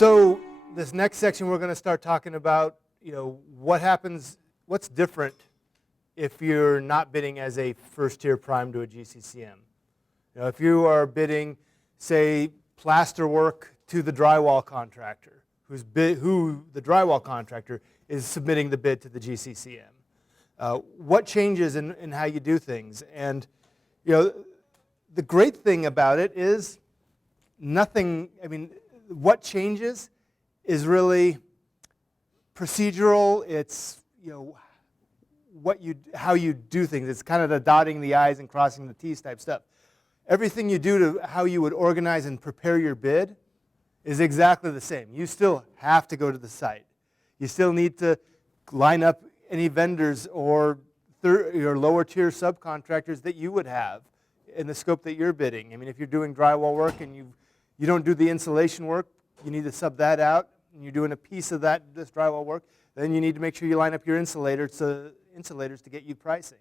So this next section we're going to start talking about, what happens, what's different if you're not bidding as a first-tier prime to a GCCM. If you are bidding, say, plaster work to the drywall contractor, who the drywall contractor is submitting the bid to the GCCM. What changes in how you do things? And the great thing about it is nothing. What changes is really procedural. It's how you do things. It's kind of the dotting the I's and crossing the T's type stuff. Everything you do to how you would organize and prepare your bid is exactly the same. You still have to go to the site. You still need to line up any vendors or your lower tier subcontractors that you would have in the scope that you're bidding. If you're doing drywall work and you don't do the insulation work, you need to sub that out, and you're doing a piece of this drywall work, then you need to make sure you line up your insulators to get you pricing.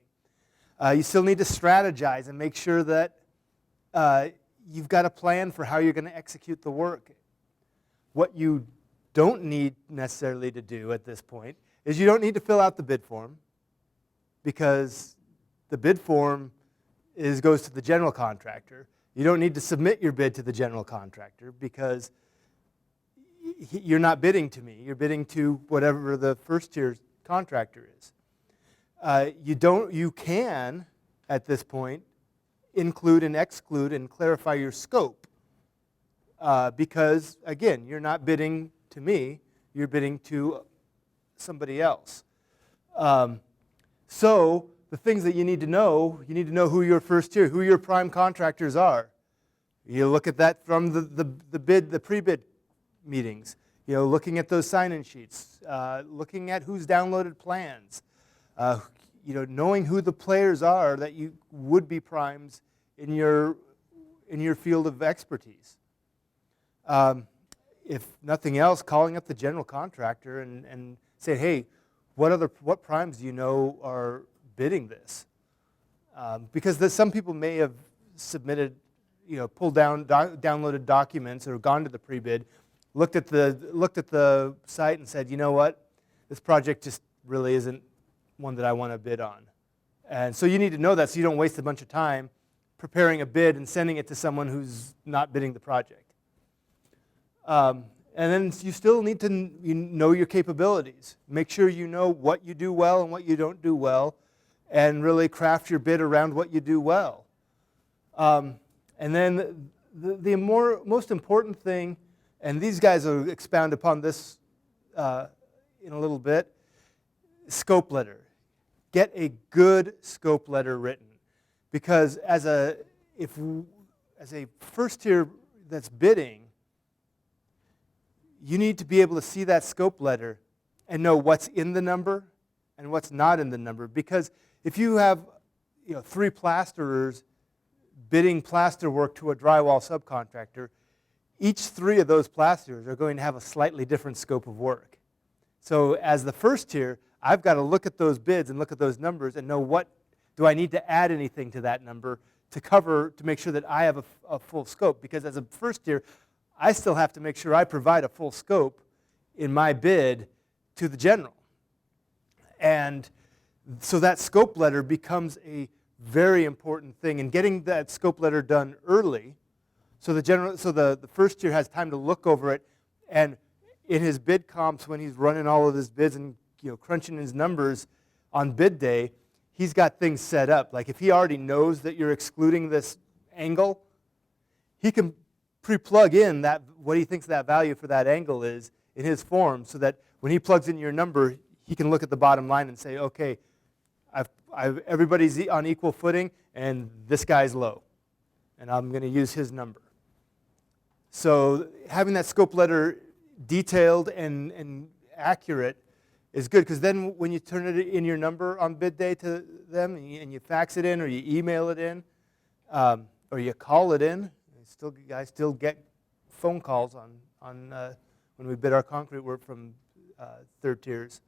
You still need to strategize and make sure that you've got a plan for how you're going to execute the work. What you don't need necessarily to do at this point is you don't need to fill out the bid form, because the bid form goes to the general contractor. You don't need to submit your bid to the general contractor because you're not bidding to me. You're bidding to whatever the first tier contractor is. You can, at this point, include and exclude and clarify your scope because, again, you're not bidding to me. You're bidding to somebody else. So the things that you need to know who your first tier, who your prime contractors are. You look at that from the pre-bid meetings. Looking at those sign-in sheets, looking at who's downloaded plans, knowing who the players are that you would be primes in your field of expertise. If nothing else, calling up the general contractor and say, hey, what primes do you know are bidding this? Because some people may have submitted, pulled down downloaded documents or gone to the pre-bid, looked at the site and said, you know what, this project just really isn't one that I want to bid on. And so you need to know that so you don't waste a bunch of time preparing a bid and sending it to someone who's not bidding the project. And then you still need to know your capabilities. Make sure you know what you do well and what you don't do well, and really craft your bid around what you do well. And then the most important thing, and these guys will expound upon this in a little bit, scope letter. Get a good scope letter written, because as a first tier that's bidding, you need to be able to see that scope letter and know what's in the number and what's not in the number. Because if you have 3 plasterers bidding plaster work to a drywall subcontractor, each 3 of those plasterers are going to have a slightly different scope of work. So as the first tier, I've got to look at those bids and look at those numbers and know what do I need to add anything to that number to make sure that I have a full scope. Because as a first tier, I still have to make sure I provide a full scope in my bid to the general. And so that scope letter becomes a very important thing. And getting that scope letter done early, so the first tier has time to look over it, and in his bid comps, when he's running all of his bids and crunching his numbers on bid day, he's got things set up. Like if he already knows that you're excluding this angle, he can pre-plug in what he thinks that value for that angle is in his form, so that when he plugs in your number, he can look at the bottom line and say, okay, everybody's on equal footing, and this guy's low, and I'm going to use his number. So having that scope letter detailed and accurate is good, because then when you turn it in your number on bid day to them, and you fax it in or you email it in, or you call it in, guys still get phone calls on when we bid our concrete work from third tiers.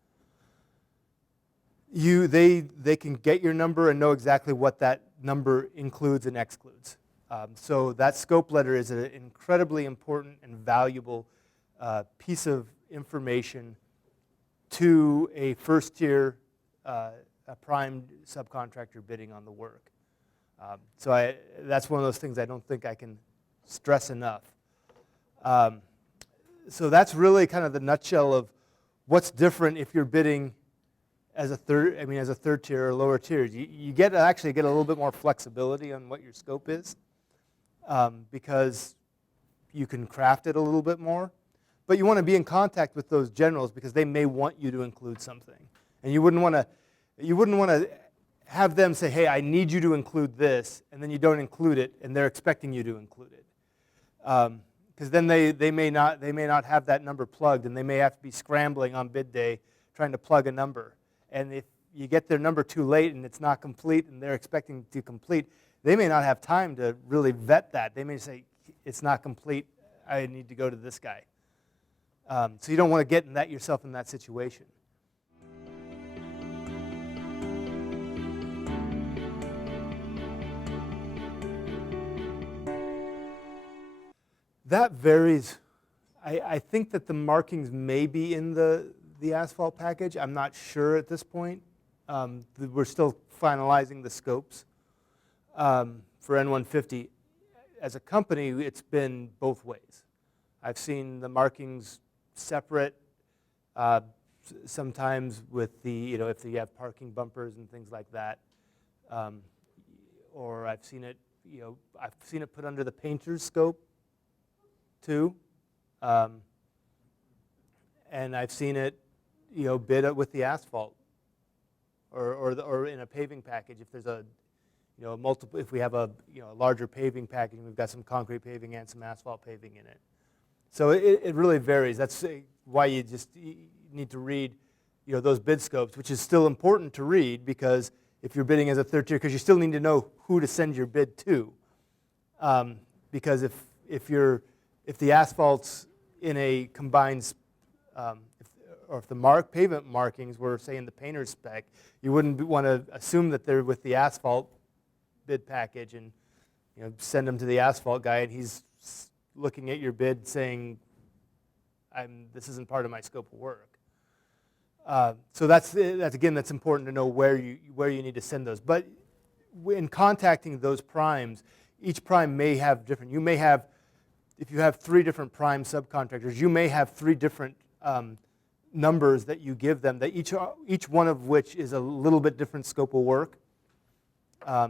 They can get your number and know exactly what that number includes and excludes. So that scope letter is an incredibly important and valuable piece of information to a first-tier, a prime subcontractor bidding on the work. So that's one of those things I don't think I can stress enough. So that's really kind of the nutshell of what's different if you're bidding as a third tier or lower tier. You actually get a little bit more flexibility on what your scope is, because you can craft it a little bit more. But you want to be in contact with those generals because they may want you to include something, and you wouldn't want to have them say, "Hey, I need you to include this," and then you don't include it, and they're expecting you to include it, because then they may not have that number plugged, and they may have to be scrambling on bid day trying to plug a number. And if you get their number too late and it's not complete, and they're expecting to complete, they may not have time to really vet that. They may say, "It's not complete. I need to go to this guy." So you don't want to get yourself in that situation. That varies. I think that the markings may be in the asphalt package. I'm not sure at this point. We're still finalizing the scopes for N150. As a company, it's been both ways. I've seen the markings separate, sometimes with the, if you have parking bumpers and things like that, or I've seen it put under the painter's scope too, and I've seen it, bid with the asphalt, or in a paving package if there's a, if we have a larger paving package and we've got some concrete paving and some asphalt paving in it. So it really varies. That's why you need to read, those bid scopes, which is still important to read, because if you're bidding as a third tier, because you still need to know who to send your bid to. Because if the asphalt's in a combined, if the pavement markings were, say, in the painter's spec, you wouldn't want to assume that they're with the asphalt bid package and send them to the asphalt guy, and he's looking at your bid saying, this isn't part of my scope of work. So that's important to know where you need to send those. But in contacting those primes, each prime may have different. You may have, if you have 3 different prime subcontractors, you may have 3 different numbers that you give them, that each one of which is a little bit different scope of work.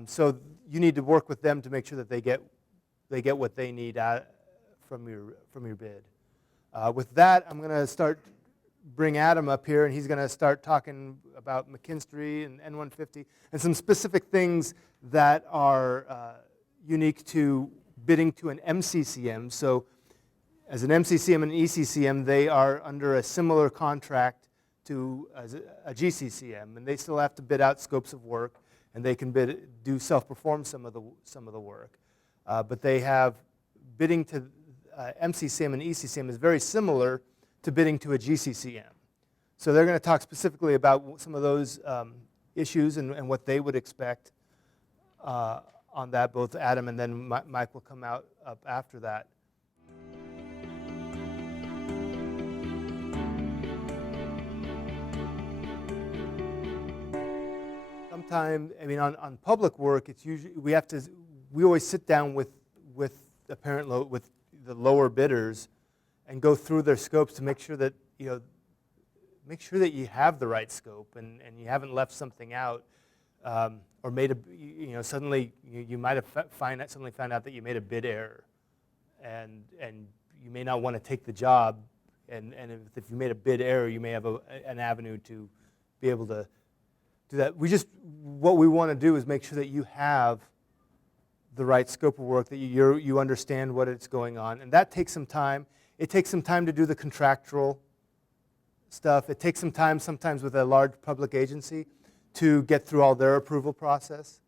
So you need to work with them to make sure that they get what they need from your bid. With that, I'm going to bring Adam up here, and he's going to start talking about McKinstry and N150 and some specific things that are unique to bidding to an MCCM. So as an MCCM and an ECCM, they are under a similar contract to a GCCM, and they still have to bid out scopes of work, and they can do self-perform some of the work. But they have bidding to MCCM and ECCM is very similar to bidding to a GCCM. So they're going to talk specifically about some of those issues and what they would expect on that. Both Adam and then Mike will come up after that. Sometimes, on public work, it's usually we always sit down with the lower bidders and go through their scopes to make sure that you have the right scope and you haven't left something out, or made suddenly you might have suddenly found out that you made a bid error, and you may not want to take the job, and if you made a bid error, you may have an avenue to be able to do that. What we want to do is make sure that you have the right scope of work, that you understand what it's going on, and that takes some time. It takes some time to do the contractual stuff. It takes some time sometimes with a large public agency to get through all their approval process.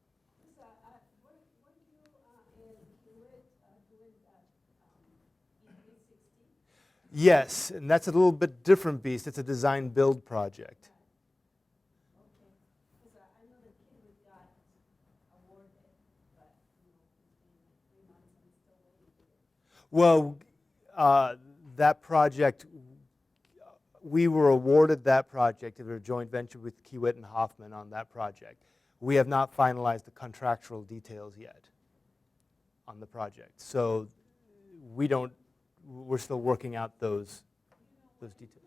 Yes, and that's a little bit different beast. It's a design build project. Well, that project, we were awarded that project. It was a joint venture with Kiewit and Hoffman on that project. We have not finalized the contractual details yet on the project. So we're still working out those details.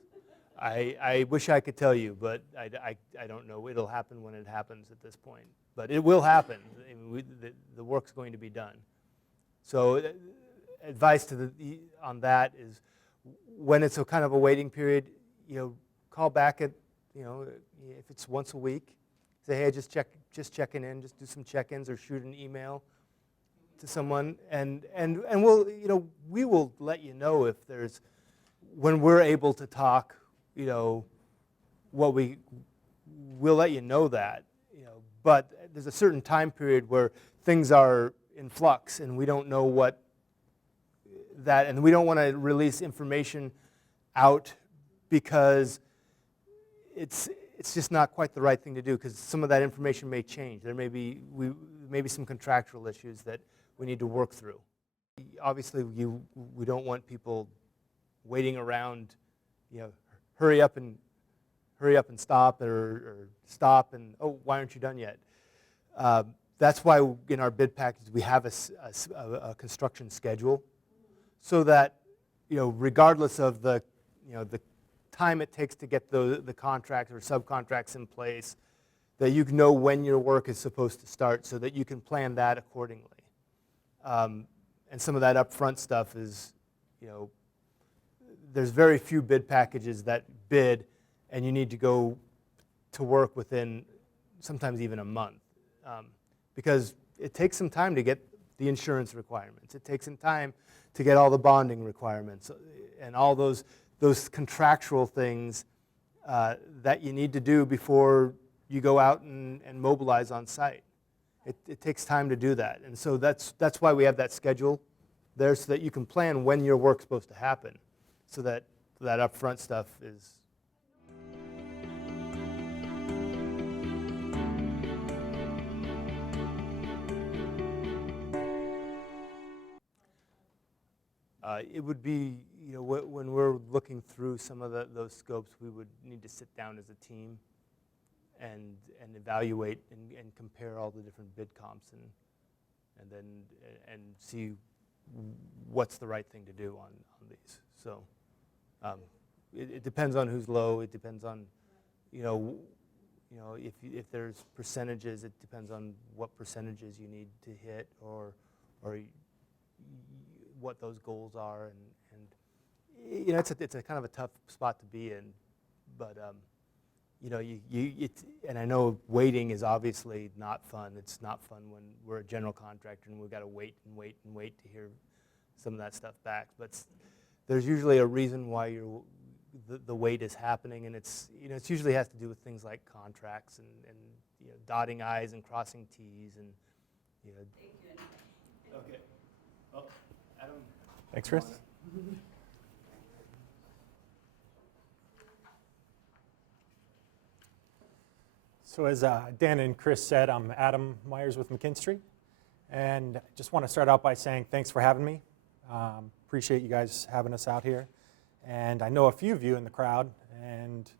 I wish I could tell you, but I don't know. It'll happen when it happens at this point. But it will happen. I mean, the work's going to be done. So advice on that is when it's a kind of a waiting period, call back at, if it's once a week, say, hey, just checking in, just do some check-ins or shoot an email to someone, and we'll, we will let you know if there's, when we're able to talk, we'll let you know that, but there's a certain time period where things are in flux and we don't know what that, and we don't want to release information out because it's just not quite the right thing to do, because some of that information may change. There may be some contractual issues that we need to work through. Obviously, we don't want people waiting around, hurry up and stop, or stop and, oh, why aren't you done yet? That's why in our bid package we have a construction schedule, so that regardless of the time it takes to get the contracts or subcontracts in place, that you know when your work is supposed to start, so that you can plan that accordingly. And some of that upfront stuff is, there's very few bid packages that bid, and you need to go to work within sometimes even a month, because it takes some time to get the insurance requirements. It takes some time to get all the bonding requirements and all those contractual things that you need to do before you go out and mobilize on site. It takes time to do that, and so that's why we have that schedule there, so that you can plan when your work's supposed to happen, so that upfront stuff is. It would be, when we're looking through some of those scopes, we would need to sit down as a team and evaluate and compare all the different bid comps and then see what's the right thing to do on these. So it depends on who's low. It depends on, if there's percentages, it depends on what percentages you need to hit or what those goals are, and it's a kind of a tough spot to be in, but and I know waiting is obviously not fun. It's not fun when we're a general contractor and we've got to wait to hear some of that stuff back. But there's usually a reason why the wait is happening, and it usually has to do with things like contracts and dotting I's and crossing T's and Okay. Well, Adam. Thanks, Chris. So as Dan and Chris said, I'm Adam Myers with McKinstry, and I just want to start out by saying thanks for having me. Appreciate you guys having us out here, and I know a few of you in the crowd, and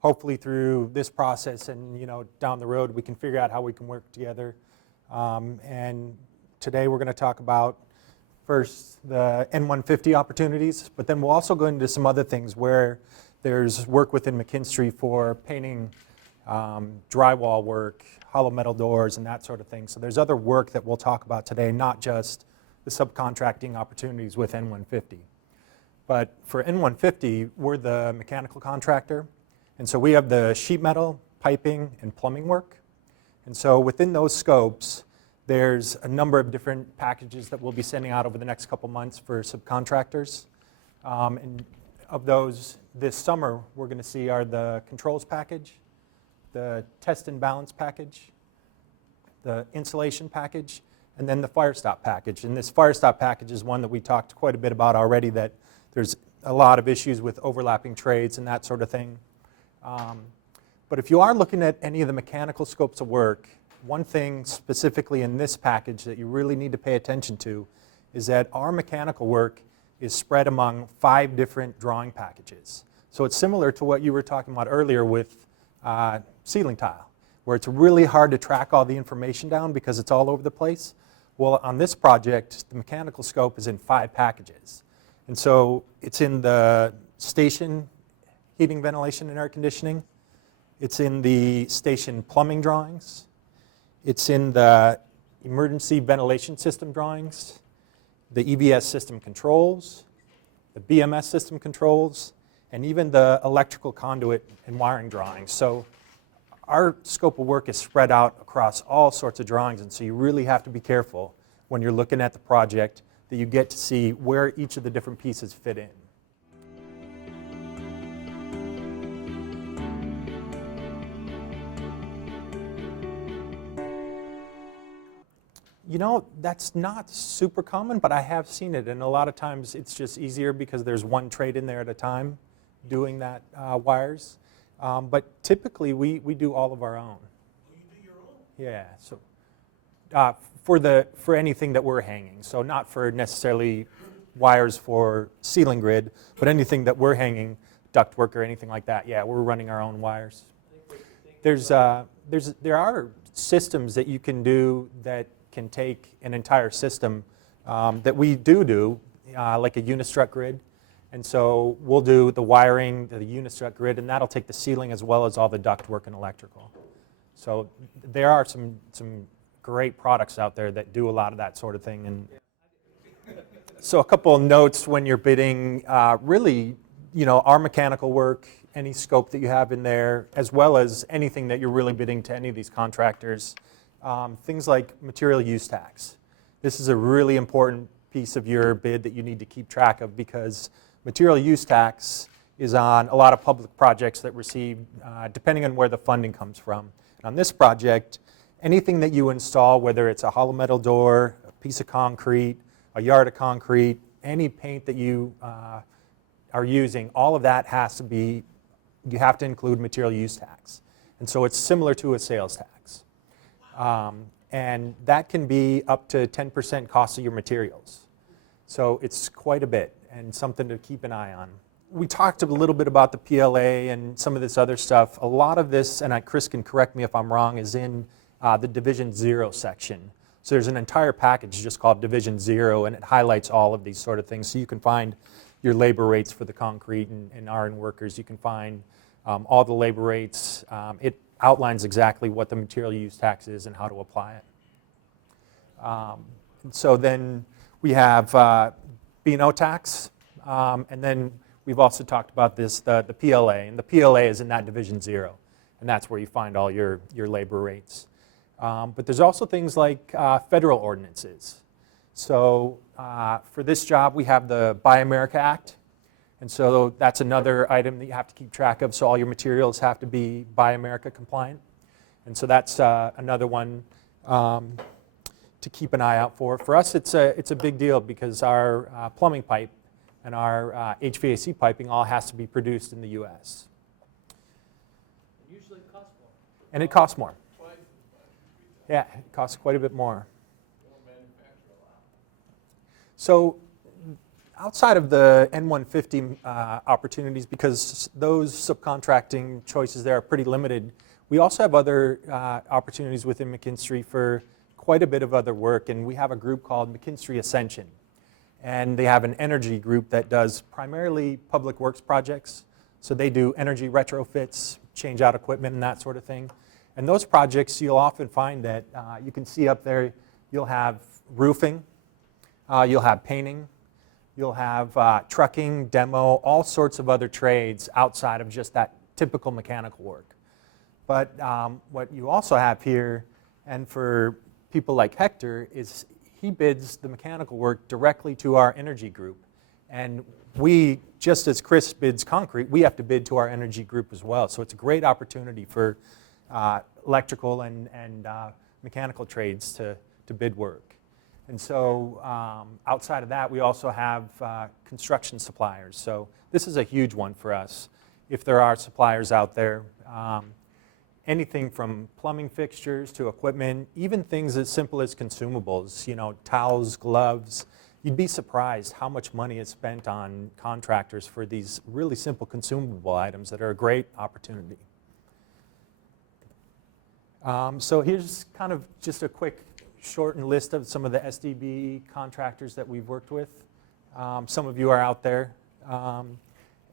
hopefully through this process and down the road we can figure out how we can work together. And today we're going to talk about first the N150 opportunities, but then we'll also go into some other things where there's work within McKinstry for painting, drywall work, hollow metal doors, and that sort of thing. So there's other work that we'll talk about today, not just the subcontracting opportunities with N150. But for N150, we're the mechanical contractor, and so we have the sheet metal, piping, and plumbing work. And so within those scopes, there's a number of different packages that we'll be sending out over the next couple months for subcontractors. And of those, this summer, we're going to see are the controls package, the test and balance package, the insulation package, and then the fire stop package. And this fire stop package is one that we talked quite a bit about already, that there's a lot of issues with overlapping trades and that sort of thing. But if you are looking at any of the mechanical scopes of work, one thing specifically in this package that you really need to pay attention to is that our mechanical work is spread among 5 different drawing packages. So it's similar to what you were talking about earlier with ceiling tile, where it's really hard to track all the information down because it's all over the place. Well, on this project, the mechanical scope is in 5 packages. And so it's in the station heating, ventilation, and air conditioning. It's in the station plumbing drawings. It's in the emergency ventilation system drawings, the EVS system controls, the BMS system controls, and even the electrical conduit and wiring drawings. So our scope of work is spread out across all sorts of drawings, and so you really have to be careful when you're looking at the project that you get to see where each of the different pieces fit in. You know, that's not super common, but I have seen it, and a lot of times it's just easier because there's one trade in there at a time doing that wires. But typically we do all of our own. Oh, you do your own? Yeah, so for anything that we're hanging. So not for necessarily wires for ceiling grid, but anything that we're hanging, ductwork or anything like that. Yeah, we're running our own wires. There are systems that you can do that can take an entire system that we do, like a unistrut grid. And so we'll do the wiring, the unistrut grid, and that'll take the ceiling as well as all the ductwork and electrical. So there are some great products out there that do a lot of that sort of thing. And so a couple of notes when you're bidding, really, you know, our mechanical work, any scope that you have in there, as well as anything that you're really bidding to any of these contractors. Things like material use tax. This is a really important piece of your bid that you need to keep track of because material use tax is on a lot of public projects that receive, depending on where the funding comes from. And on this project, anything that you install, whether it's a hollow metal door, a piece of concrete, a yard of concrete, any paint that you are using, all of that has to be, you have to include material use tax. And so it's similar to a sales tax. And that can be up to 10% cost of your materials. So it's quite a bit and something to keep an eye on. We talked a little bit about the PLA and some of this other stuff. A lot of this, and Chris can correct me if I'm wrong, is in the Division 0 section. So there's an entire package just called Division 0, and it highlights all of these sort of things. So you can find your labor rates for the concrete and iron workers. You can find all the labor rates. It outlines exactly what the material use tax is and how to apply it. So then we have B&O tax, and then we've also talked about this, the PLA, and the PLA is in that Division 0, and that's where you find all your labor rates. But there's also things like federal ordinances. So for this job, we have the Buy America Act, and so that's another item that you have to keep track of, so all your materials have to be Buy America compliant. And so that's another one to keep an eye out for. For us, it's a big deal because our plumbing pipe and our HVAC piping all has to be produced in the U.S. Usually it costs more. And it costs more. Twice. Yeah, it costs quite a bit more. You don't manufacture a lot. So outside of the N150 opportunities, because those subcontracting choices there are pretty limited, we also have other opportunities within McKinstry for quite a bit of other work, and we have a group called McKinstry Ascension. And they have an energy group that does primarily public works projects. So they do energy retrofits, change out equipment and that sort of thing. And those projects, you'll often find that you can see up there, you'll have roofing, you'll have painting, you'll have trucking, demo, all sorts of other trades outside of just that typical mechanical work. But what you also have here, and for people like Hector, is he bids the mechanical work directly to our energy group. And we, just as Chris bids concrete, we have to bid to our energy group as well. So it's a great opportunity for electrical and mechanical trades to bid work. And so outside of that, we also have construction suppliers. So this is a huge one for us. If there are suppliers out there, anything from plumbing fixtures to equipment, even things as simple as consumables, you know, towels, gloves, You'd be surprised how much money is spent on contractors for these really simple consumable items that are a great opportunity. So here's kind of just a quick shortened list of some of the SDB contractors that we've worked with. Some of you are out there.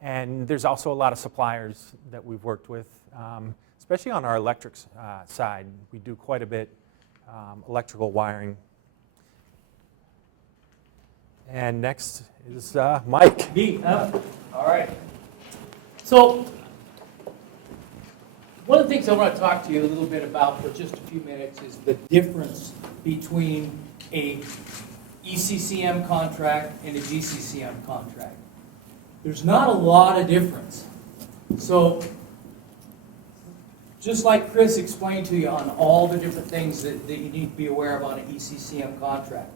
And there's also a lot of suppliers that we've worked with, especially on our electrics side. We do quite a bit electrical wiring. And next is Mike. Me, huh? All right. So, one of the things I want to talk to you a little bit about for just a few minutes is the difference between a ECCM contract and a GCCM contract. There's not a lot of difference. So, just like Chris explained to you on all the different things that you need to be aware of on an ECCM contract,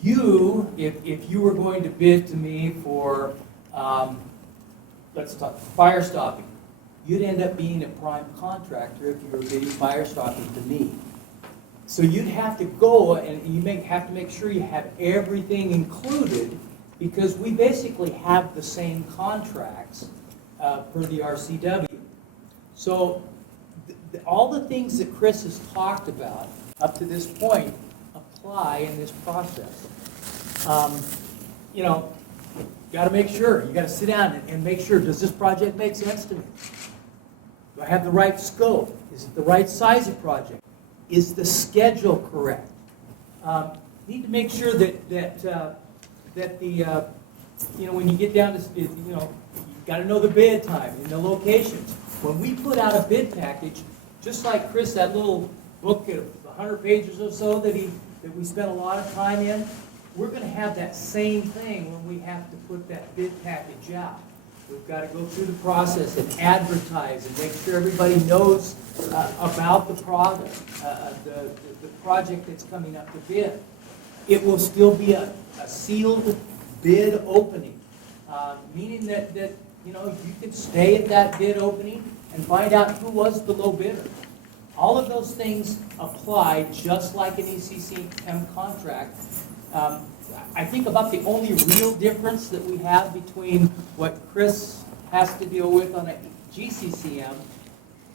if you were going to bid to me for, let's talk fire stopping, you'd end up being a prime contractor if you were bidding fire stopping to me. So you'd have to go and you have to make sure you have everything included, because we basically have the same contracts per the RCW. So all the things that Chris has talked about up to this point apply in this process. You know, got to make sure. You got to sit down and make sure, does this project make sense to me? Do I have the right scope? Is it the right size of project? Is the schedule correct? Need to make sure that the you know, when you get down to, you know, you've got to know the bid time and the locations. When we put out a bid package, just like Chris, that little book of 100 pages or so that we spent a lot of time in, we're going to have that same thing when we have to put that bid package out. We've got to go through the process and advertise and make sure everybody knows about the product, the project that's coming up to bid. It will still be a sealed bid opening, meaning that you know, you can stay at that bid opening and find out who was the low bidder. All of those things apply just like an ECCM contract. I think about the only real difference that we have between what Chris has to deal with on a GCCM,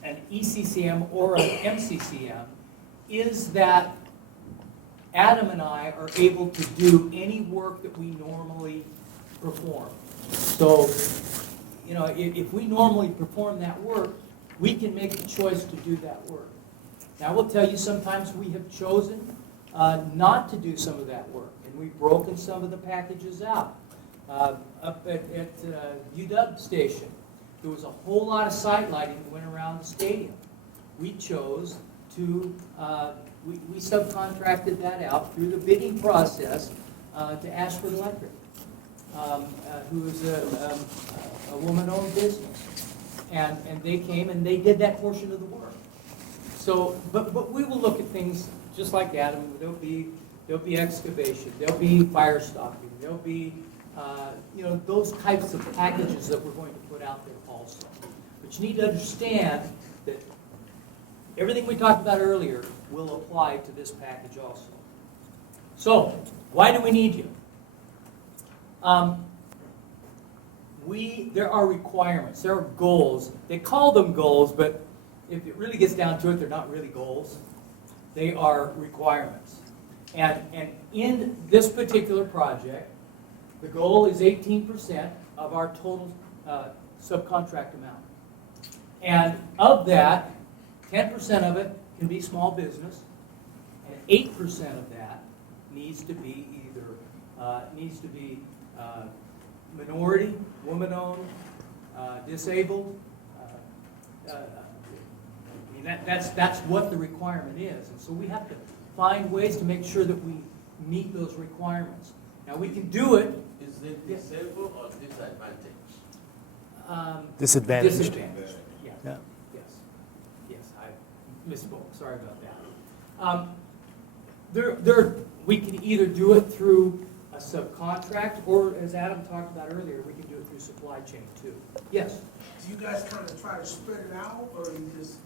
an ECCM, or an MCCM is that Adam and I are able to do any work that we normally perform. So, you know, if we normally perform that work, we can make the choice to do that work. Now, I will tell you, sometimes we have chosen not to do some of that work, and we've broken some of the packages out. Up at UW Station, there was a whole lot of site lighting that went around the stadium. We chose to, we subcontracted that out through the bidding process to Ashford Electric, who is a woman-owned business. And they came and they did that portion of the work. So, but we will look at things just like Adam. There'll be excavation. There'll be fire stopping. There'll be you know, those types of packages that we're going to put out there also. But you need to understand that everything we talked about earlier will apply to this package also. So, why do we need you? There are requirements. There are goals. They call them goals, but if it really gets down to it, they're not really goals. They are requirements. And in this particular project, the goal is 18% of our total subcontract amount. And of that, 10% of it can be small business, and 8% of that needs to be either minority, woman-owned, disabled. I mean, that's what the requirement is, and so we have to find ways to make sure that we meet those requirements. Now we can do it. Is it disabled or disadvantaged? Disadvantaged. Disadvantaged. Yeah. Yeah. Yes, I misspoke. Sorry about that. We can either do it through a subcontract, or as Adam talked about earlier, we can do it through supply chain too. Yes? Do you guys kind of try to spread it out, or you just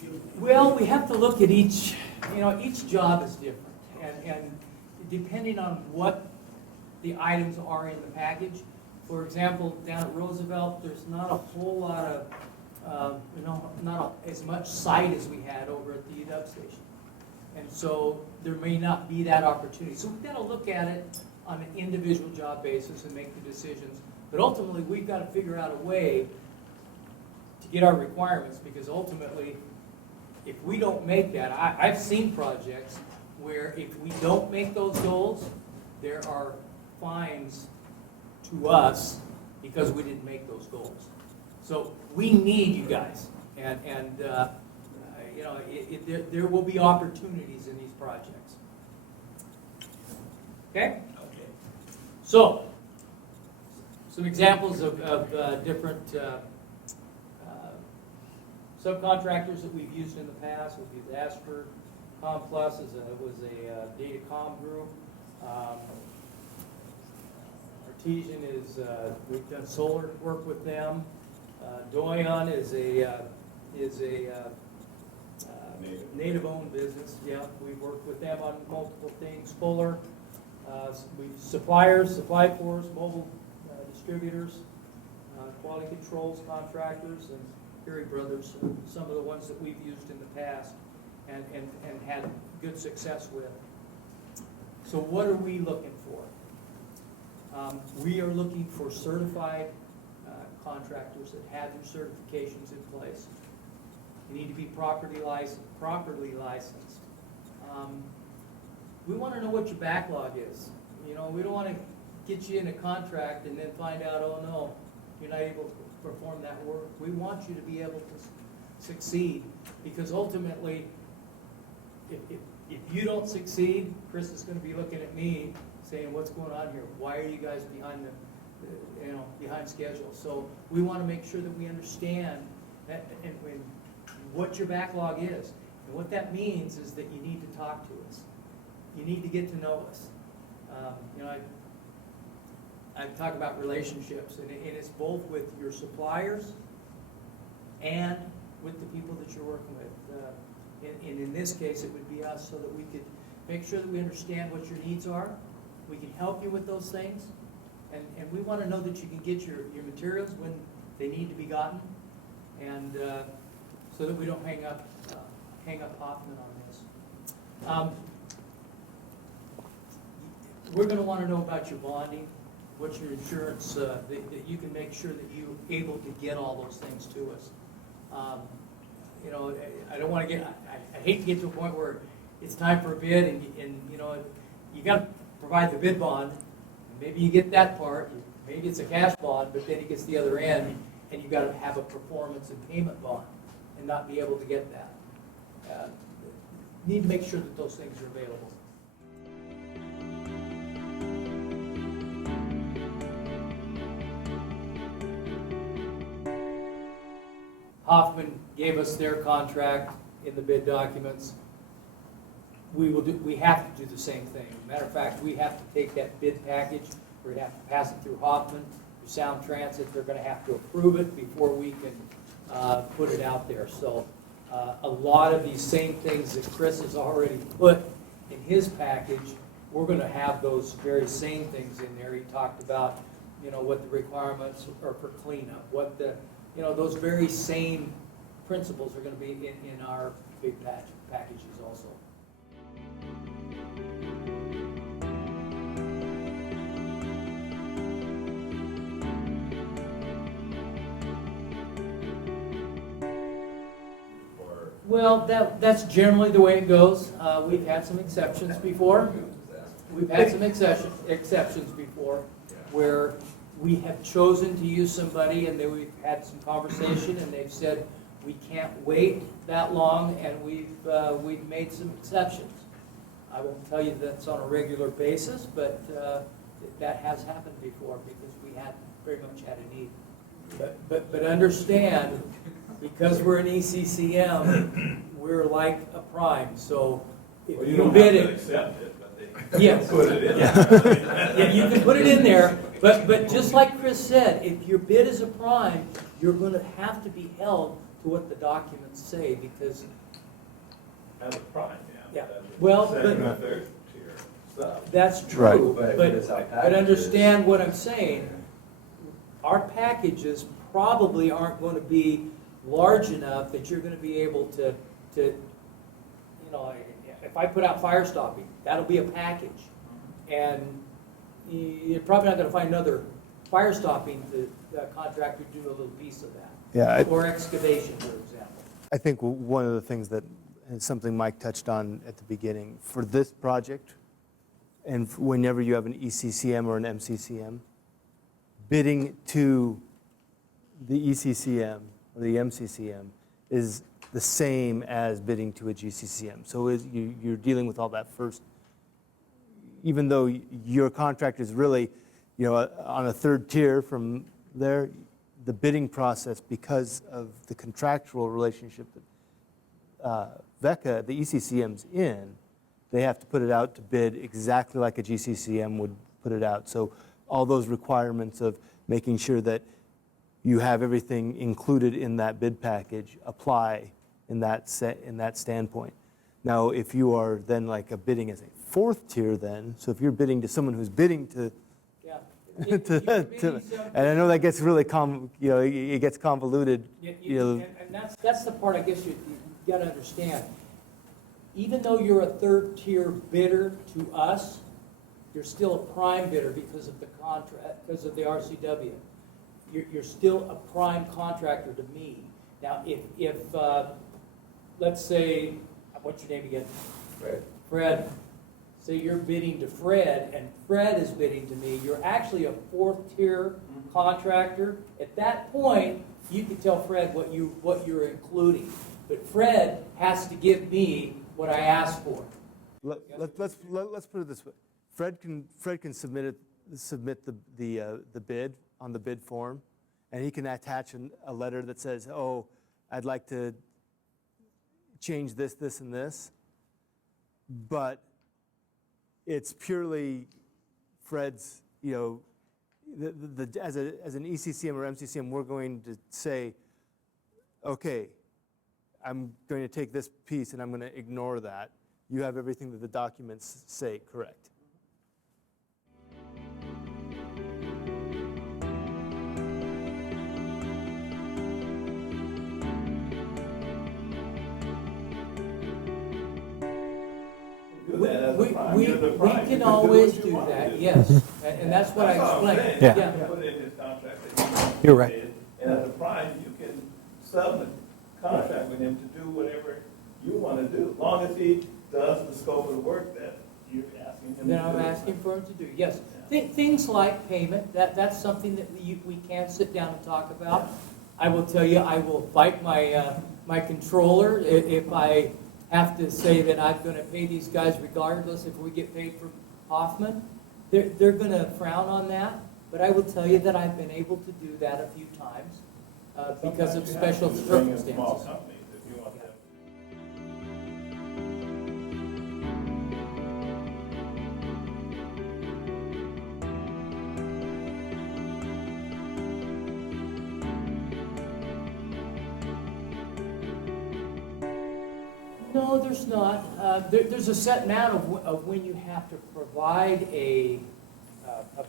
give? Well, we have to look at each, you know, each job is different. And depending on what the items are in the package. For example, down at Roosevelt, there's not a whole lot of, not as much site as we had over at the UW station. And so there may not be that opportunity. So we've got to look at it on an individual job basis and make the decisions. But ultimately, we've got to figure out a way to get our requirements, because ultimately, if we don't make that, I've seen projects where if we don't make those goals, there are fines to us because we didn't make those goals. So we need you guys, and there will be opportunities in these projects. Okay? Okay. So, some examples of different subcontractors that we've used in the past. We've used Ashford, Complus was a data comm group. Artesian is, we've done solar work with them. Doyon is a native-owned business. Yeah, we've worked with them on multiple things. Fuller, suppliers, supply force, mobile distributors, quality controls contractors, and Perry Brothers, some of the ones that we've used in the past and had good success with. So what are we looking for? We are looking for certified contractors that have their certifications in place. You need to be properly licensed. We want to know what your backlog is. You know, we don't want to get you in a contract and then find out, oh no, you're not able to perform that work. We want you to be able to succeed, because ultimately, if you don't succeed, Chris is going to be looking at me saying, what's going on here? Why are you guys behind behind schedule? So we want to make sure that we understand that and what your backlog is. And what that means is that you need to talk to us. You need to get to know us. I talk about relationships, and it's both with your suppliers and with the people that you're working with. And in this case, it would be us, so that we could make sure that we understand what your needs are. We can help you with those things. And we want to know that you can get your materials when they need to be gotten, and so that we don't hang up Hoffman on this. We're going to want to know about your bonding, what's your insurance, that you can make sure that you're able to get all those things to us. I don't want to get, I hate to get to a point where it's time for a bid, and you got to provide the bid bond. Maybe you get that part, maybe it's a cash bond, but then it gets the other end, and you've got to have a performance and payment bond and not be able to get that. Need to make sure that those things are available. Hoffman gave us their contract in the bid documents. We have to do the same thing. Matter of fact, we have to take that bid package, we're going to have to pass it through Hoffman, through Sound Transit. They're going to have to approve it before we can put it out there. So a lot of these same things that Chris has already put in his package, we're going to have those very same things in there. He talked about, what the requirements are for cleanup, what the, those very same principles are going to be in our big packages also. Well, that's generally the way it goes. We've had some exceptions before. We've had some exceptions before where we have chosen to use somebody, and then we've had some conversation, and they've said we can't wait that long, and we've made some exceptions. I won't tell you that's on a regular basis, but that has happened before because we had very much had a need. But understand, because we're an ECCM, we're like a prime. So if you bid it, accept it, but they yes, put it in. yeah, you can put it in there. But just like Chris said, if your bid is a prime, you're going to have to be held to what the documents say, because As a prime, yeah. That's Well, second but- or third tier stuff. That's Right. true, But but it's our but understand what I'm saying. Our packages probably aren't going to be large enough that you're going to be able to, you know, if I put out fire stopping, that'll be a package. And you're probably not going to find another fire stopping contractor do a little piece of that. Yeah, Or excavation, for example. I think one of the things that is something Mike touched on at the beginning, for this project, and whenever you have an ECCM or an MCCM, bidding to the ECCM or the MCCM is the same as bidding to a GCCM. So you're dealing with all that first, even though your contract is really, you know, on a third tier from there, the bidding process, because of the contractual relationship that VECA, the ECCM's in, they have to put it out to bid exactly like a GCCM would put it out. So all those requirements of making sure that you have everything included in that bid package apply in that standpoint. Now, if you are then like a bidding as a fourth tier then, so if you're bidding to someone who's bidding to, Yeah. and I know that gets really, it gets convoluted, And that's the part I guess you got to understand. Even though you're a third tier bidder to us, you're still a prime bidder because of the contract, because of the RCW. You're still a prime contractor to me. Now, if let's say, what's your name again? Fred. Fred. Say you're bidding to Fred, and Fred is bidding to me. You're actually a fourth tier contractor. At that point, you can tell Fred what you're including. But Fred has to give me what I asked for. let's put it this way. Fred can submit the bid on the bid form, and he can attach a letter that says, oh, I'd like to change this, this, and this. But it's purely Fred's, you know, as an ECCM or MCCM, we're going to say, okay, I'm going to take this piece and I'm going to ignore that. You have everything that the documents say correct. We can always do that, yes, and that's what I explained. Yeah. You put in his contract that You're right. And at the prime, you can sub the contract with him to do whatever you want to do, as long as he does the scope of the work that you're asking him to do. Then I'm asking for him to do, yes. Things like payment, that's something that we can sit down and talk about. I will tell you, I will fight my controller if I have to say that I'm going to pay these guys regardless if we get paid from Hoffman. They're going to frown on that, but I will tell you that I've been able to do that a few times because of special circumstances. Small companies, if you want them. No, there's not. There's a set amount of when you have to provide a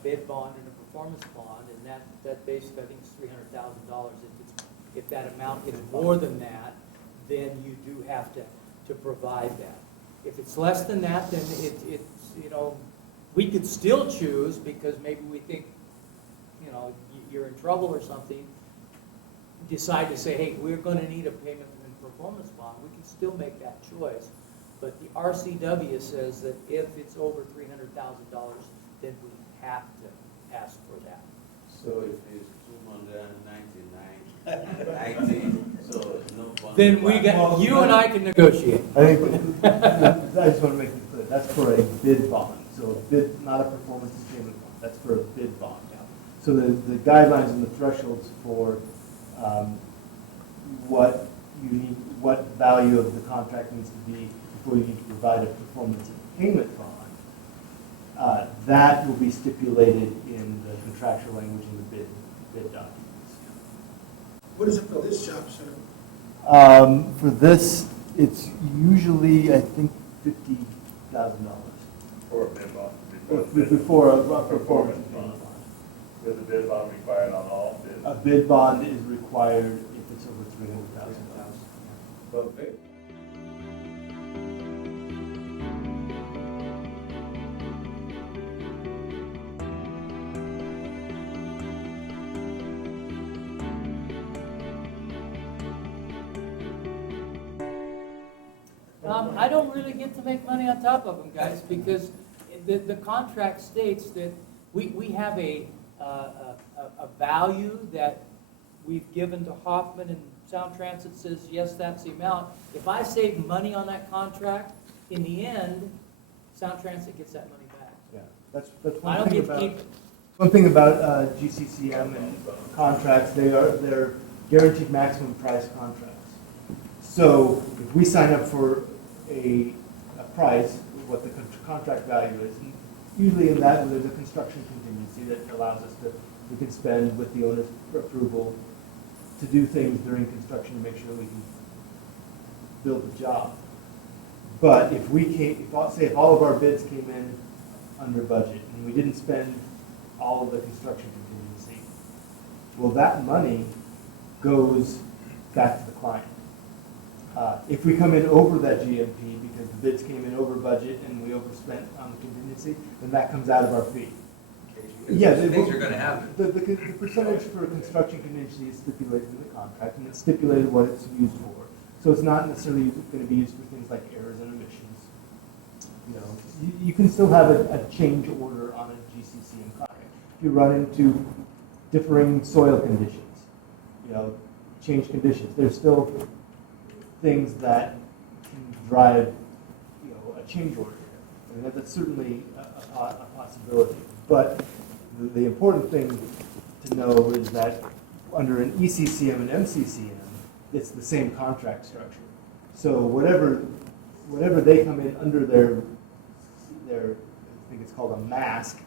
bid bond and a performance bond, and that basically, I think, is $300,000. If that amount is more than that, then you do have to provide that. If it's less than that, then it's, you know, we could still choose, because maybe we think, you know, you're in trouble or something, decide to say, hey, we're going to need a payment and performance bond. We can still make that choice. But the RCW says that if it's over $300,000, then we have to ask for that. So if it's 299, so no bond. Then we got, you and I can negotiate. I think, I just want to make it clear, that's for a bid bond. So a bid, not a performance payment bond, that's for a bid bond. So the guidelines and the thresholds for what you need, what value of the contract needs to be before you need to provide a performance payment bond, that will be stipulated in the contractual language in the bid documents. What is it for this job, sir? For this, it's usually, I think, $50,000. Before a bid bond. before a performance bond. Is a bid bond required on all bids? A bid bond is required if it's over $300,000. Okay. I don't really get to make money on top of them, guys, because the contract states that we have a value that we've given to Hoffman, and Sound Transit says, yes, that's the amount. If I save money on that contract, in the end, Sound Transit gets that money back. Yeah, that's I one don't thing get to about, keep it. one thing about GCCM and contracts, they're guaranteed maximum price contracts. So if we sign up for a price, what the contract value is, and usually in that there's a construction contingency that allows us to, we can spend with the owner's approval to do things during construction to make sure that we can build the job. But if we came, if all of our bids came in under budget and we didn't spend all of the construction contingency, well, that money goes back to the client. If we come in over that GMP because the bids came in over budget and we overspent on the contingency, then that comes out of our fee. Yeah, Things are going to happen. The percentage for construction contingency is stipulated in the contract, and it's stipulated what it's used for. So it's not necessarily going to be used for things like errors and omissions. You know, you can still have a change order on a GCCM contract. If you run into differing soil conditions, you know, change conditions, there's still things that can drive, you know, a change order. I mean, that's certainly a possibility. But the important thing to know is that under an ECCM and MCCM, it's the same contract structure. So whatever they come in under their I think it's called a mask,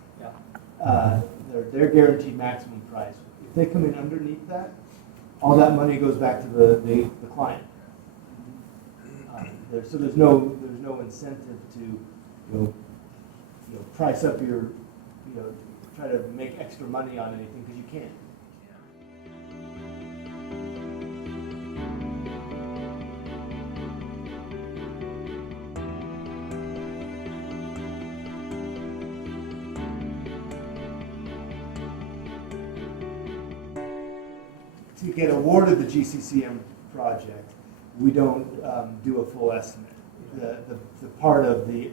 their guaranteed maximum price. If they come in underneath that, all that money goes back to the client. So there's no incentive to price up your try to make extra money on anything because you can't. To get awarded the GCCM project, we don't do a full estimate. The part of the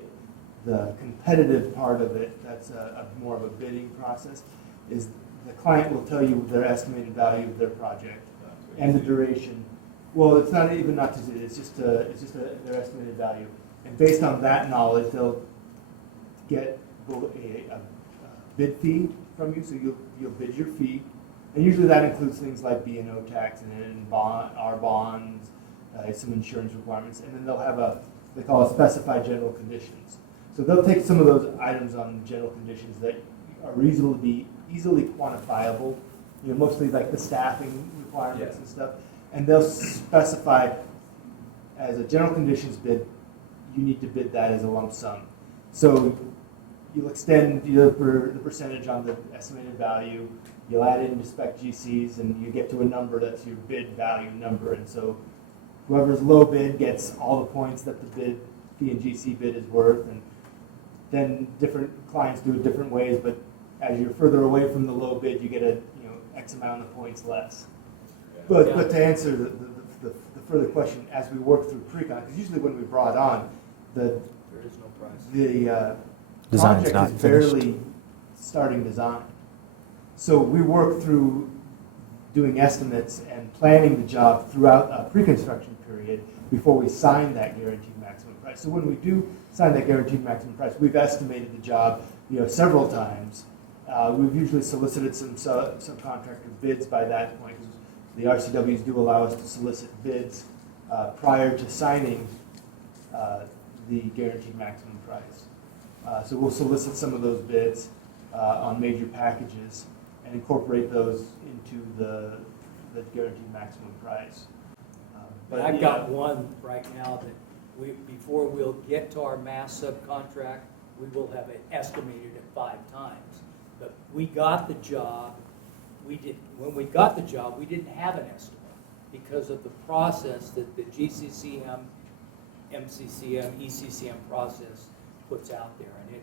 competitive part of it, that's more of a bidding process, is the client will tell you their estimated value of their project and the duration. Well, it's not even not to do, it's just their estimated value. And based on that knowledge, they'll get a bid fee from you, so you'll bid your fee. And usually that includes things like B&O tax and our bonds, some insurance requirements, and then they'll have they call it specified general conditions. So they'll take some of those items on general conditions that are easily quantifiable, mostly like the staffing requirements and stuff, and they'll specify as a general conditions bid, you need to bid that as a lump sum. So you'll extend the percentage on the estimated value, you'll add in your spec GCs, and you get to a number that's your bid value number. And so whoever's low bid gets all the points that the bid fee and GC bid is worth, and then different clients do it different ways, but as you're further away from the low bid, you get a X amount of points less. But to answer the further question, as we work through pre-con, because usually when we brought on, there is no price. The project is barely starting design. So we work through doing estimates and planning the job throughout a pre-construction period before we sign that guaranteed maximum price. So when we do sign that guaranteed maximum price, we've estimated the job, several times. We've usually solicited some subcontractor bids by that point, because the RCWs do allow us to solicit bids prior to signing the guaranteed maximum price. So we'll solicit some of those bids on major packages and incorporate those into the guaranteed maximum price. But I've got one right now that before we'll get to our mass subcontract, we will have it estimated at 5 times. But we got the job, when we got the job, we didn't have an estimate because of the process that the GCCM, MCCM, ECCM process puts out there. And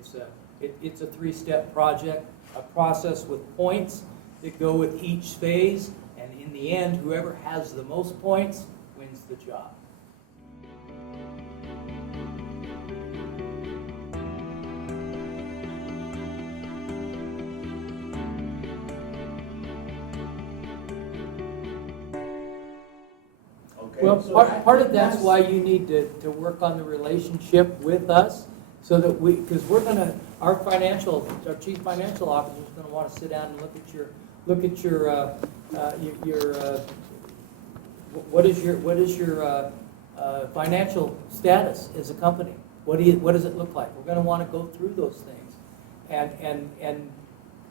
it's a 3-step project, a process with points that go with each phase, and in the end, whoever has the most points wins the job. Okay. Well, so part of that's why you need to work on the relationship with us, so that because we're gonna, our chief financial officer is gonna want to sit down and look at your what is your financial status as a company? What does it look like? We're gonna want to go through those things, and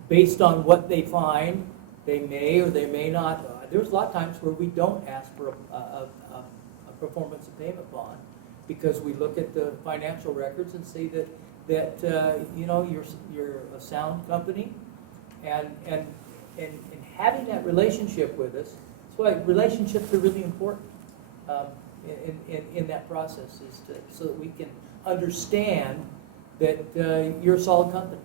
based on what they find, they may or they may not. There's a lot of times where we don't ask for a performance and payment bond because we look at the financial records and see that you know, you're a sound company, and having that relationship with us. That's why relationships are really important in that process, so that we can understand that you're a solid company.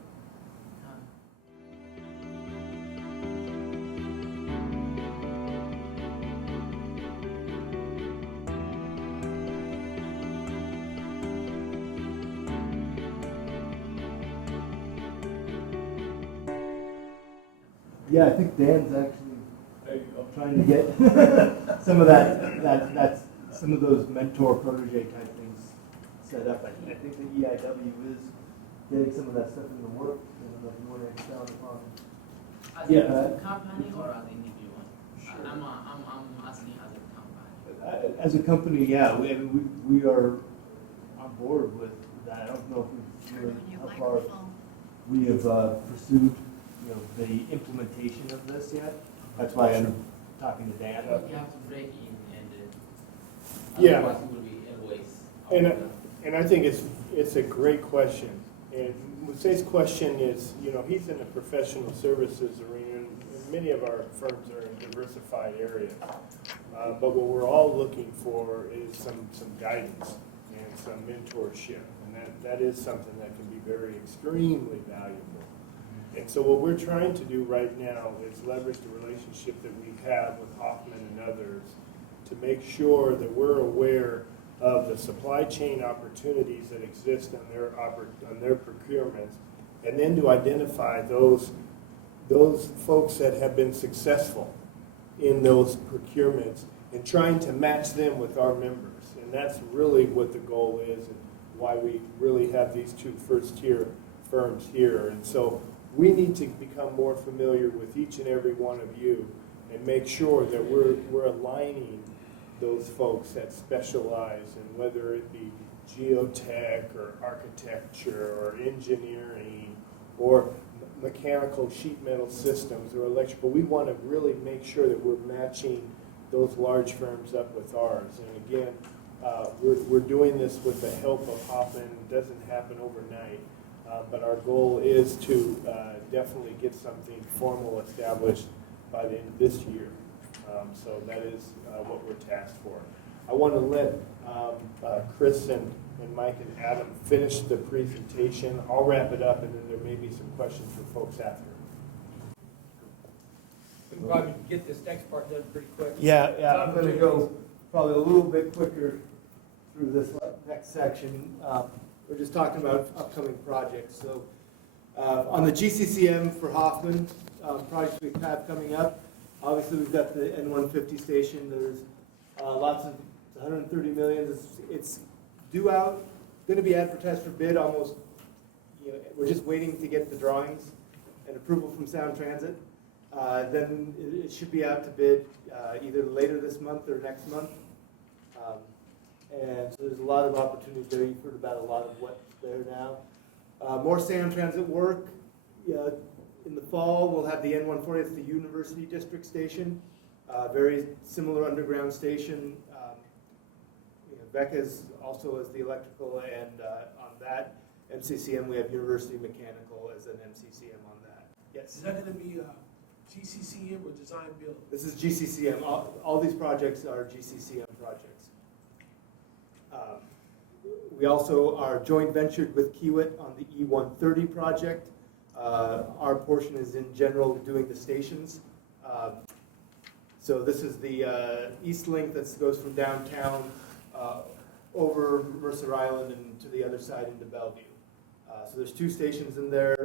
Yeah, I think Dan's actually there you go. trying to get some of that's some of those mentor protege type things set up. I think the EIW is getting some of that stuff in the work. I don't know if you want to expound upon. As Yeah. a company or as an individual? Sure. I'm asking as a company. As a company, yeah, we are on board with that. I don't know if we've really, how far we have pursued, the implementation of this yet. That's why I'm talking to Dan. You have to break in and Yeah. otherwise it will be always. And I think it's a great question. And Jose's question is, he's in the professional services arena, and many of our firms are in diversified areas. But what we're all looking for is some guidance and some mentorship, and that is something that can be very extremely valuable. And so what we're trying to do right now is leverage the relationship that we have with Hoffman and others to make sure that we're aware of the supply chain opportunities that exist on their procurements, and then to identify those folks that have been successful in those procurements and trying to match them with our members. And that's really what the goal is and why we really have these 2 first-tier firms here. And so we need to become more familiar with each and every one of you and make sure that we're aligning those folks that specialize in whether it be geotech or architecture or engineering or mechanical sheet metal systems or electrical. We want to really make sure that we're matching those large firms up with ours. And again, we're doing this with the help of Hoffman. It doesn't happen overnight. But our goal is to definitely get something formal established by the end of this year. So that is what we're tasked for. I want to let Chris and Mike and Adam finish the presentation. I'll wrap it up, and then there may be some questions for folks after. We can probably get this next part done pretty quick. Yeah, I'm going to go probably a little bit quicker through this next section. We're just talking about upcoming projects. So on the GCCM for Hoffman, projects we have coming up, obviously we've got the N150 station. There's lots of 130 million. It's due out, going to be advertised for bid almost. We're just waiting to get the drawings and approval from Sound Transit. Then it should be out to bid either later this month or next month. And so there's a lot of opportunities there. You've heard about a lot of what's there now. More Sound Transit work. In the fall, we'll have the N140. It's the University District Station. Very similar underground station. Becca's also is the electrical and on that. MCCM, we have University Mechanical as an MCCM on that. Yes. Is that gonna be GCCM or design build? This is GCCM. All these projects are GCCM projects. We also are joint ventured with Kiewit on the E130 project. Our portion is in general doing the stations. So this is the East Link that goes from downtown over Mercer Island and to the other side into Bellevue. So there's 2 stations in there.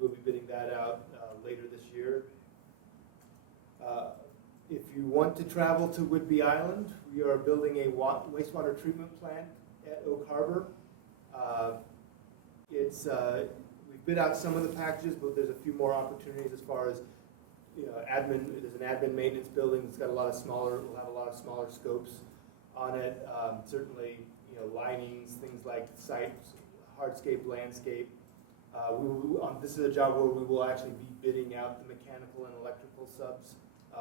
We'll be bidding that out later this year. If you want to travel to Whidbey Island, we are building a wastewater treatment plant at Oak Harbor. We've bid out some of the packages, but there's a few more opportunities as far as admin. There's an admin maintenance building that's got will have a lot of smaller scopes on it. Certainly, linings, things like sites, hardscape, landscape. This is a job where we will actually be bidding out the mechanical and electrical subs.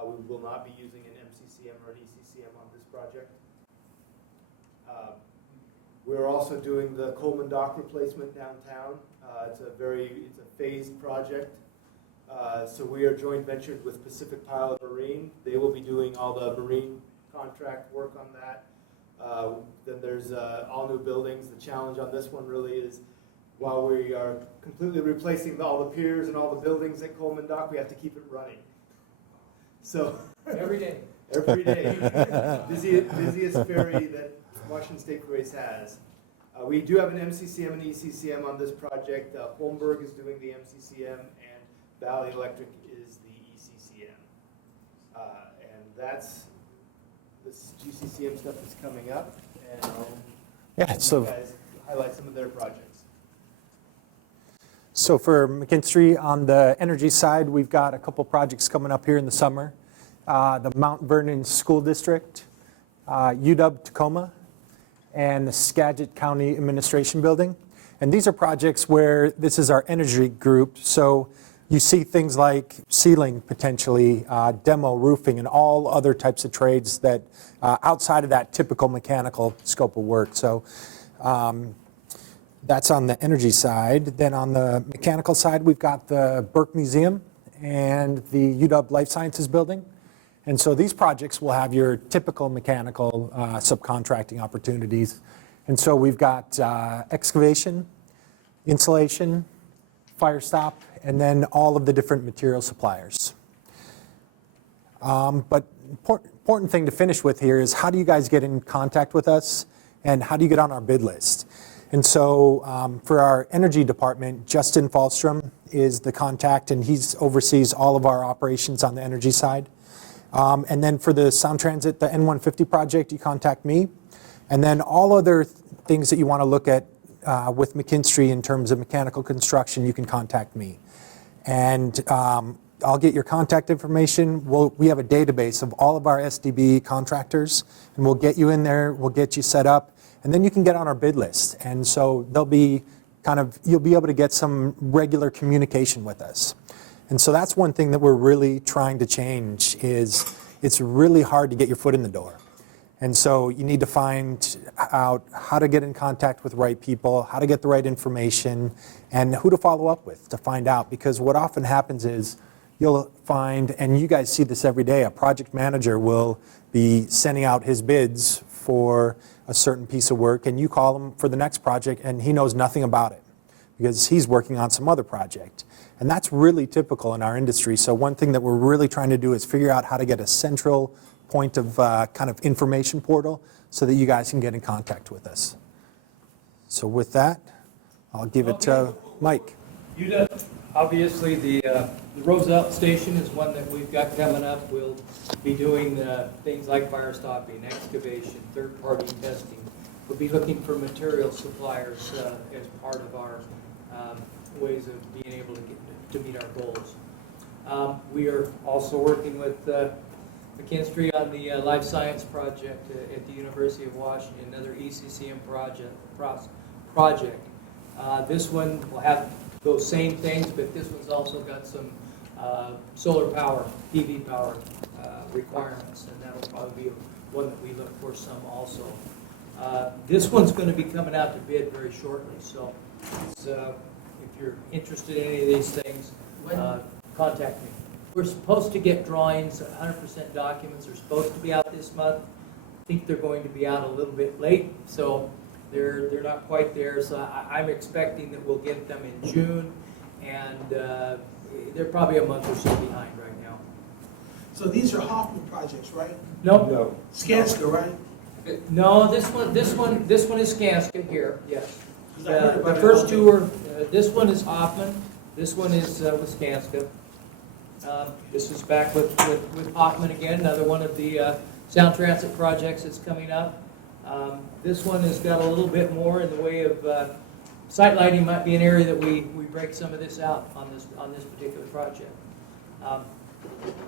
We will not be using an MCCM or an ECCM on this project. We're also doing the Coleman Dock replacement downtown. It's a phased project. So we are joint ventured with Pacific Pilot Marine. They will be doing all the marine contract work on that. Then there's all new buildings. The challenge on this one really is while we are completely replacing all the piers and all the buildings at Coleman Dock, we have to keep it running. So Every day. every day, busiest ferry that Washington State Ferries has. We do have an MCCM and ECCM on this project. Holmberg is doing the MCCM and Valley Electric is the ECCM. And that's this GCCM stuff is coming up, and I'll let you guys highlight some of their projects. So for McKinstry, on the energy side, we've got a couple projects coming up here in the summer. The Mount Vernon School District, UW Tacoma, and the Skagit County Administration Building. And these are projects where this is our energy group. So you see things like ceiling potentially, demo, roofing, and all other types of trades that outside of that typical mechanical scope of work. So that's on the energy side. Then on the mechanical side, we've got the Burke Museum and the UW Life Sciences Building. And so these projects will have your typical mechanical subcontracting opportunities. And so we've got excavation, insulation, fire stop, and then all of the different material suppliers. But important thing to finish with here is how do you guys get in contact with us and how do you get on our bid list? And so for our energy department, Justin Falstrom is the contact, and he oversees all of our operations on the energy side. And then for the Sound Transit, the N150 project, you contact me. And then all other things that you want to look at with McKinstry in terms of mechanical construction, you can contact me. And I'll get your contact information. We have a database of all of our SDB contractors, and we'll get you in there, we'll get you set up, and then you can get on our bid list. And so you'll be able to get some regular communication with us. And so that's one thing that we're really trying to change is it's really hard to get your foot in the door. And so you need to find out how to get in contact with the right people, how to get the right information, and who to follow up with to find out. Because what often happens is you'll find, and you guys see this every day, a project manager will be sending out his bids for a certain piece of work, and you call him for the next project, and he knows nothing about it because he's working on some other project. And that's really typical in our industry. So one thing that we're really trying to do is figure out how to get a central point of kind of information portal so that you guys can get in contact with us. So with that, I'll give it to Mike. Obviously, the Roosevelt Station is one that we've got coming up. We'll be doing things like fire stopping, excavation, third-party testing. We'll be looking for material suppliers as part of our ways of being able to meet our goals. We are also working with McKinstry on the life science project at the University of Washington, another ECCM project. This one will have those same things, but this one's also got some solar power, PV power requirements, and that'll probably be one that we look for some also. This one's going to be coming out to bid very shortly, so So if you're interested in any of these things, When, contact me. We're supposed to get drawings, 100% documents are supposed to be out this month. I think they're going to be out a little bit late, so they're not quite there. So I'm expecting that we'll get them in June, and they're probably a month or so behind right now. So these are Hoffman projects, right? No, Skanska, right? no, this one is Skanska here, yes. 'Cause I heard The about it first all two day. are, this one is Hoffman, this one is with Skanska. This is back with Hoffman again, another one of the Sound Transit projects that's coming up. This one has got a little bit more in the way of, site lighting might be an area that we break some of this out on this particular project.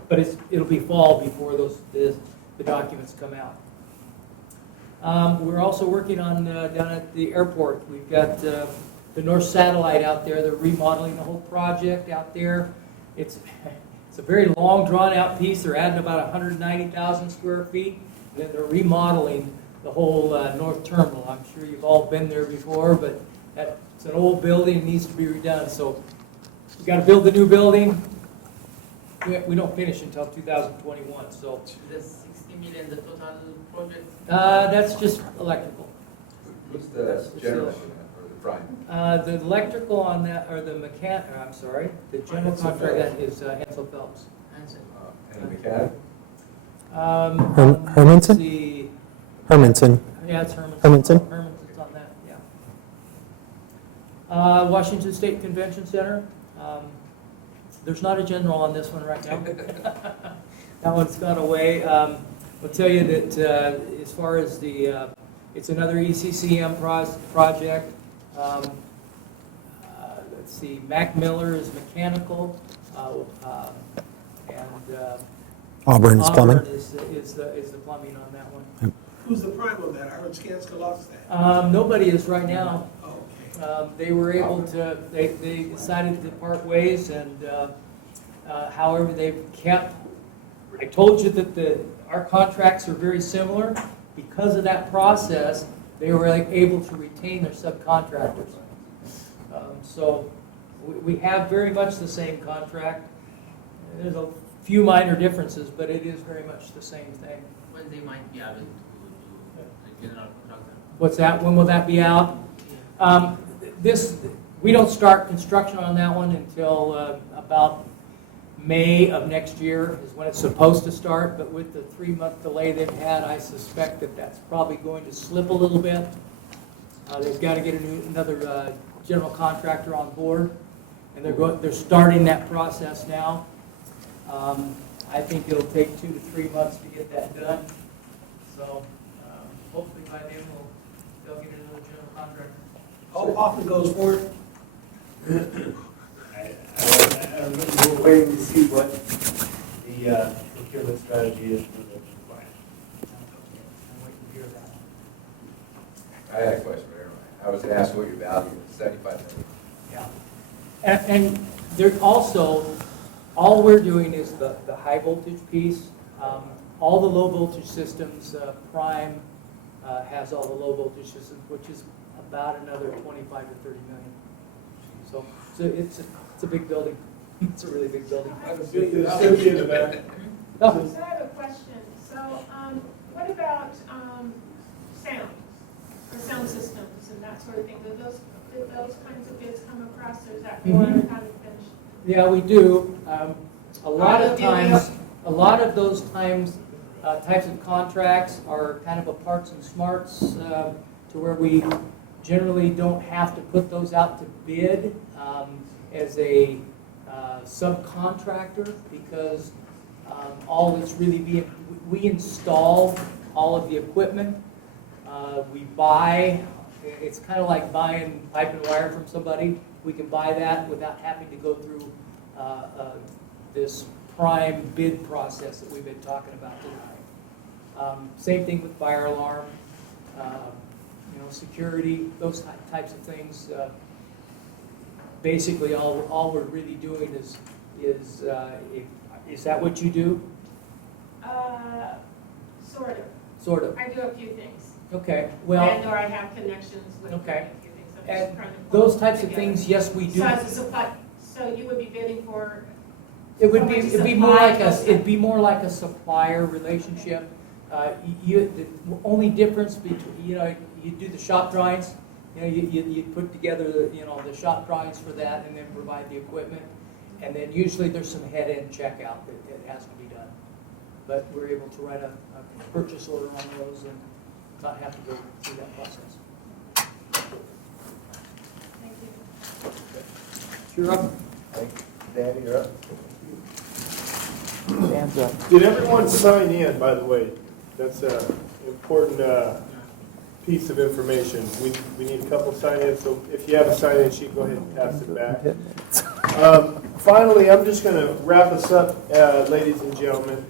But it'll be fall before the documents come out. We're also working on, down at the airport, we've got the North Satellite out there. They're remodeling the whole project out there. It's a very long, drawn-out piece. They're adding about 190,000 square feet. And then they're remodeling the whole north terminal. I'm sure you've all been there before, but it's an old building, needs to be redone. So we've got to build the new building. We don't finish until 2021, so the 60 million, the total project? that's just electrical. Who's the general or the prime? The electrical on that, or the the general contract is Ansel Phelps. Answer. And the mechanic? Hermanson? The, Hermanson. yeah, it's Hermanson. Hermanson? Hermanson's on that, yeah. Washington State Convention Center. There's not a general on this one right now. That one's gone away. I'll tell you that as far as it's another ECCM project. Let's see, Mac Miller is mechanical, and Auburn's plumbing. Auburn is the plumbing on that one. Who's the prime on that? I heard Skanska lost that. Nobody is right now. Oh, okay. They were able to, they decided to part ways, and however, they've kept, I told you that our contracts are very similar. Because of that process, they were able to retain their subcontractors. So we have very much the same contract. There's a few minor differences, but it is very much the same thing. When they might be able to the general contractor? What's that? When will that be out? We don't start construction on that one until about May of next year is when it's supposed to start, but with the 3-month delay they've had, I suspect that that's probably going to slip a little bit. They've got to get another general contractor on board, and they're starting that process now. I think it'll take 2 to 3 months to get that done. So hopefully by then they'll get another general contractor. How often goes forward? We're waiting to see what the procurement strategy is for the client. I'm waiting to hear that. I had a question, never mind. I was going to ask what your value is, 75 million. Yeah. And there also, all we're doing is the high voltage piece. All the low voltage systems, Prime has all the low voltage systems, which is about another 25 to 30 million. So it's a big building. It's a really big building. Cynthia in the back. Oh, So I have a question. So, what about sound, or sound systems and that sort of thing? Did those kinds of bids come across, or is that more kind of finished? yeah, we do. A lot of those times, types of contracts are kind of a parts and smarts to where we generally don't have to put those out to bid as a subcontractor, because all that's really we install all of the equipment. We buy, it's kind of like buying pipe and wire from somebody. We can buy that without having to go through this prime bid process that we've been talking about tonight. Same thing with fire alarm, security, those types of things. Basically, all we're really doing is that what you do? Sort of. Sort of. I do a few things. Okay. Well. And or I have connections with Okay. a few things. just trying to. those types of together. things, yes, we do. So as a supply, so you would be bidding for. It would someone be, to it'd be supply more like those it'd be more like a supplier relationship. The only difference between, you do the shop drawings, you put together the shop drawings for that and then provide the equipment. And then usually there's some head-end checkout that has to be done. But we're able to write a purchase order on those and not have to go through that process. Thank you. You're up. Danny, you're up. Hands up. Did everyone sign in, by the way? That's an important piece of information. We need a couple sign-ins, so if you have a sign-in sheet, go ahead and pass it back. Finally, I'm just going to wrap us up, ladies and gentlemen.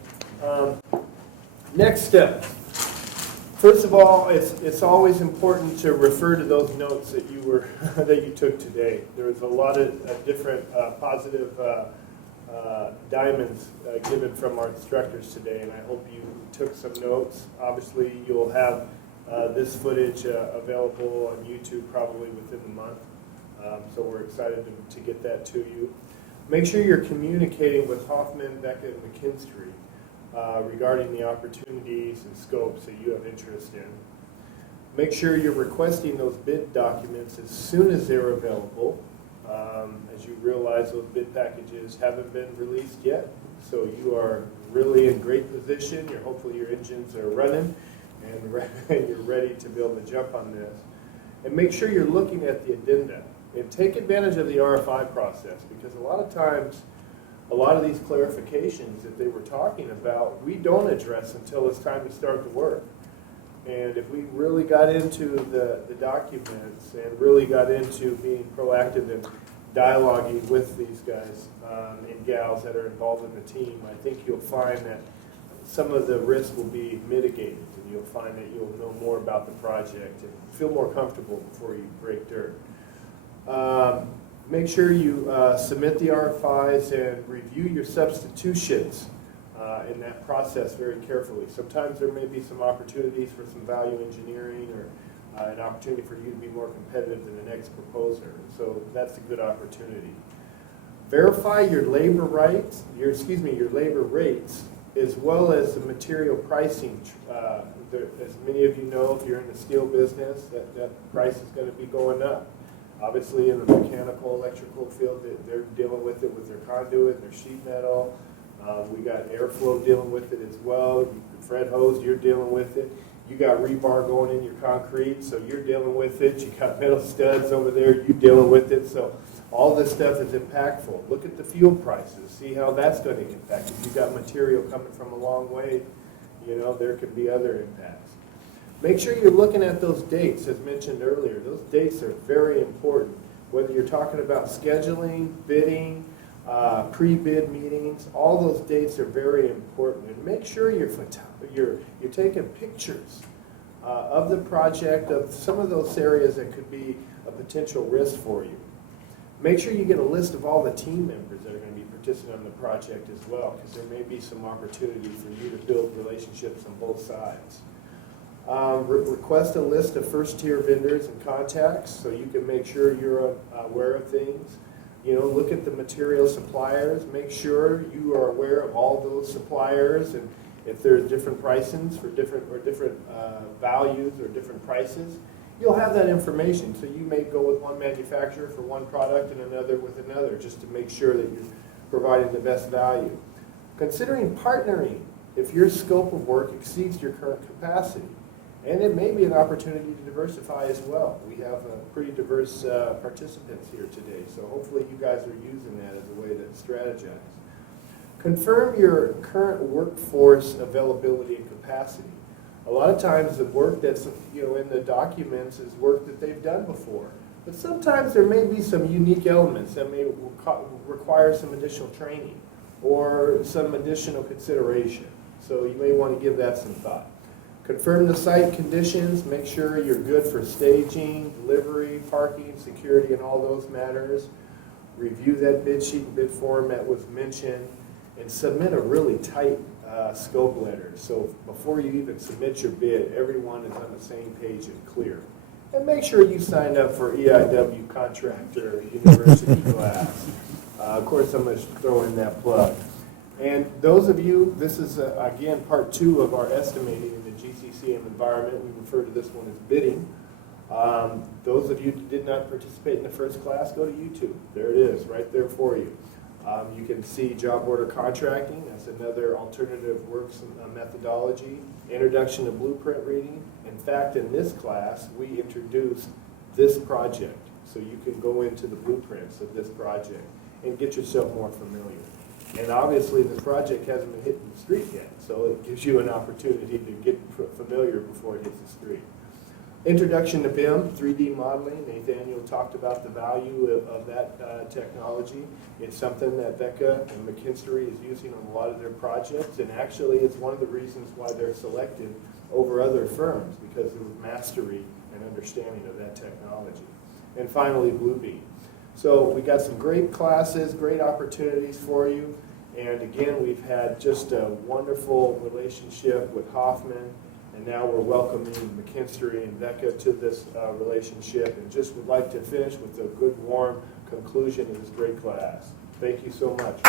Next step. First of all, it's always important to refer to those notes that you took today. There was a lot of different positive diamonds given from our instructors today, and I hope you took some notes. Obviously, you'll have this footage available on YouTube probably within the month, so we're excited to get that to you. Make sure you're communicating with Hoffman, Beck, and McKinstry regarding the opportunities and scopes that you have interest in. Make sure you're requesting those bid documents as soon as they're available. As you realize, those bid packages haven't been released yet, so you are really in great position. Hopefully your engines are running and you're ready to be able to jump on this. And make sure you're looking at the addenda and take advantage of the RFI process, because a lot of times, a lot of these clarifications that they were talking about, we don't address until it's time to start the work. And if we really got into the documents and really got into being proactive and dialoguing with these guys and gals that are involved in the team, I think you'll find that some of the risk will be mitigated, and you'll find that you'll know more about the project and feel more comfortable before you break dirt. Make sure you submit the RFIs and review your substitutions in that process very carefully. Sometimes there may be some opportunities for some value engineering or an opportunity for you to be more competitive than the next proposer. So that's a good opportunity. Verify your labor rights, your labor rates, as well as the material pricing. As many of you know, if you're in the steel business, that price is going to be going up. Obviously, in the mechanical, electrical field, they're dealing with it with their conduit and their sheet metal. We got airflow dealing with it as well. Fred hose, you're dealing with it. You got rebar going in your concrete, so you're dealing with it. You got metal studs over there, you're dealing with it. So all this stuff is impactful. Look at the fuel prices. See how that's going to impact. If you've got material coming from a long way, there could be other impacts. Make sure you're looking at those dates, as mentioned earlier. Those dates are very important. Whether you're talking about scheduling, bidding, pre-bid meetings, all those dates are very important. And make sure you're taking pictures of the project, of some of those areas that could be a potential risk for you. Make sure you get a list of all the team members that are going to be participating on the project as well, because there may be some opportunity for you to build relationships on both sides. Request a list of first-tier vendors and contacts so you can make sure you're aware of things. Look at the material suppliers. Make sure you are aware of all those suppliers, and if there's different pricings for different values or different prices, you'll have that information. So you may go with one manufacturer for one product and another with another, just to make sure that you're providing the best value. Considering partnering if your scope of work exceeds your current capacity. And it may be an opportunity to diversify as well. We have pretty diverse participants here today, so hopefully you guys are using that as a way to strategize. Confirm your current workforce availability and capacity. A lot of times the work that's in the documents is work that they've done before, but sometimes there may be some unique elements that may require some additional training or some additional consideration. So you may want to give that some thought. Confirm the site conditions, make sure you're good for staging, delivery, parking, security, and all those matters. Review that bid sheet and bid form that was mentioned, and submit a really tight scope letter. So before you even submit your bid, everyone is on the same page and clear. And make sure you sign up for EIW Contractor University class. Of course, I'm going to throw in that plug. And those of you, this is, again, part 2 of our estimating in the GCCM environment. We refer to this one as bidding. Those of you who did not participate in the first class, go to YouTube. There it is, right there for you. You can see job order contracting. That's another alternative works methodology. Introduction to blueprint reading. In fact, in this class, we introduced this project. So you can go into the blueprints of this project and get yourself more familiar. And obviously, this project hasn't been hitting the street yet, so it gives you an opportunity to get familiar before it hits the street. Introduction to BIM, 3D modeling. Nathaniel talked about the value of that technology. It's something that Becca and McKinstry is using on a lot of their projects, and actually it's one of the reasons why they're selected over other firms, because of mastery and understanding of that technology. And finally, Bluebeam. So we got some great classes, great opportunities for you. And again, we've had just a wonderful relationship with Hoffman. And now we're welcoming McKinstry and Becca to this relationship. And just would like to finish with a good, warm conclusion of this great class. Thank you so much.